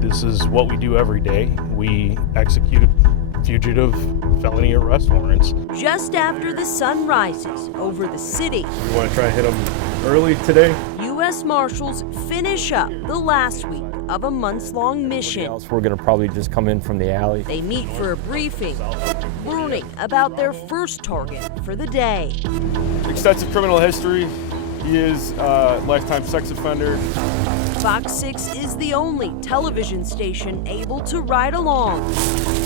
This is what we do every day. We execute fugitive felony arrest warrants. Just after the sun rises over the city, We want to try to hit them early today. U.S. Marshals finish up the last week of a months-long mission. We're going to probably just come in from the alley. They meet for a briefing, learning about their first target for the day. Extensive criminal history. He is a lifetime sex offender. Fox 6 is the only television station able to ride along,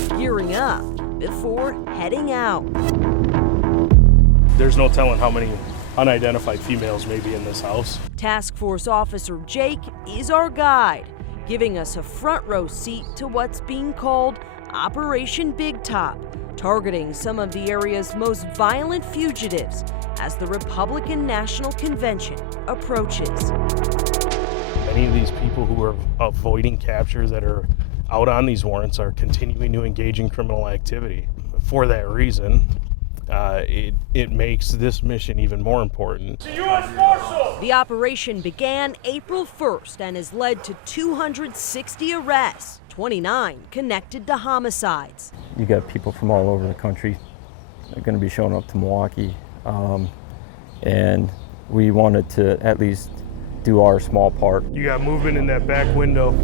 gearing up before heading out. There's no telling how many unidentified females may be in this house. Task Force Officer Jake is our guide, giving us a front row seat to what's being called Operation Big Top, targeting some of the area's most violent fugitives as the Republican National Convention approaches. Many of these people who are avoiding capture that are out on these warrants are continuing to engage in criminal activity. For that reason, it makes this mission even more important. The operation began April 1st and has led to 260 arrests, 29 connected to homicides. You got people from all over the country that are going to be showing up to Milwaukee, and we wanted to at least do our small part. You got movement in that back window.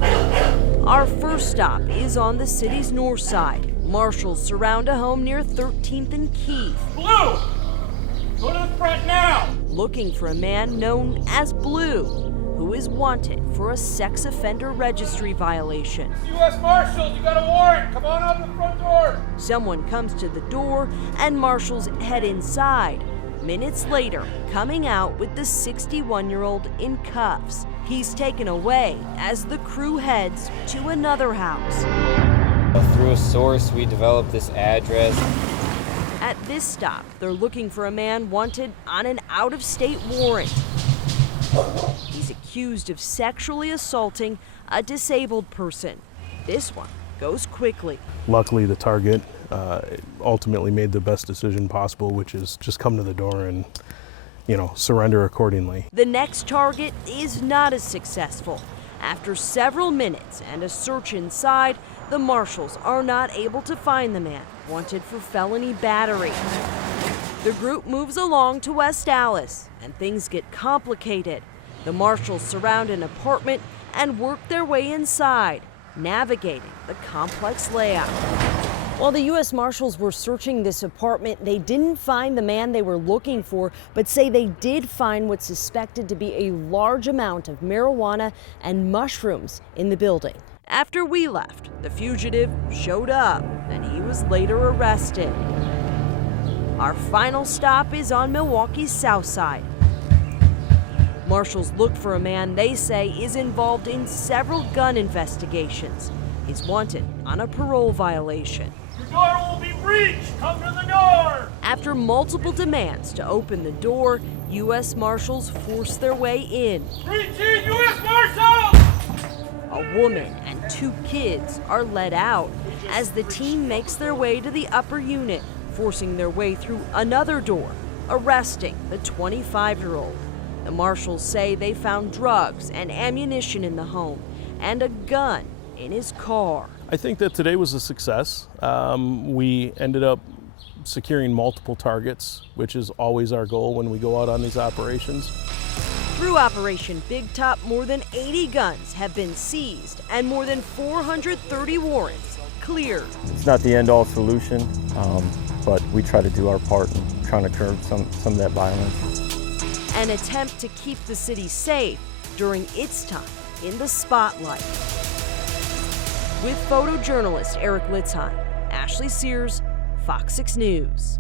Our first stop is on the city's north side. Marshals surround a home near 13th and Keith. Blue! Go to the front now! Looking for a man known as Blue, who is wanted for a sex offender registry violation. U.S. Marshals, you got a warrant! Come on out the front door! Someone comes to the door and marshals head inside. Minutes later, coming out with the 61-year-old in cuffs. He's taken away as the crew heads to another house. Through a source, we developed this address. At this stop, they're looking for a man wanted on an out-of-state warrant. He's accused of sexually assaulting a disabled person. This one goes quickly. Luckily, the target ultimately made the best decision possible, which is just come to the door and, surrender accordingly. The next target is not as successful. After several minutes and a search inside, the marshals are not able to find the man wanted for felony battery. The group moves along to West Allis, and things get complicated. The marshals surround an apartment and work their way inside, navigating the complex layout. While the U.S. Marshals were searching this apartment, they didn't find the man they were looking for, but say they did find what's suspected to be a large amount of marijuana and mushrooms in the building. After we left, the fugitive showed up, and he was later arrested. Our final stop is on Milwaukee's south side. Marshals look for a man they say is involved in several gun investigations. He's wanted on a parole violation. Your door will be breached! Come to the door! After multiple demands to open the door, U.S. Marshals force their way in. Breach in, U.S. Marshals! A woman and 2 kids are led out as the team makes their way to the upper unit, forcing their way through another door, arresting the 25-year-old. The marshals say they found drugs and ammunition in the home and a gun in his car. I think that today was a success. We ended up securing multiple targets, which is always our goal when we go out on these operations. Through Operation Big Top, more than 80 guns have been seized and more than 430 warrants cleared. It's not the end-all solution, but we try to do our part in trying to curb some of that violence. An attempt to keep the city safe during its time in the spotlight. With photojournalist Eric Litzheim, Ashley Sears, Fox 6 News.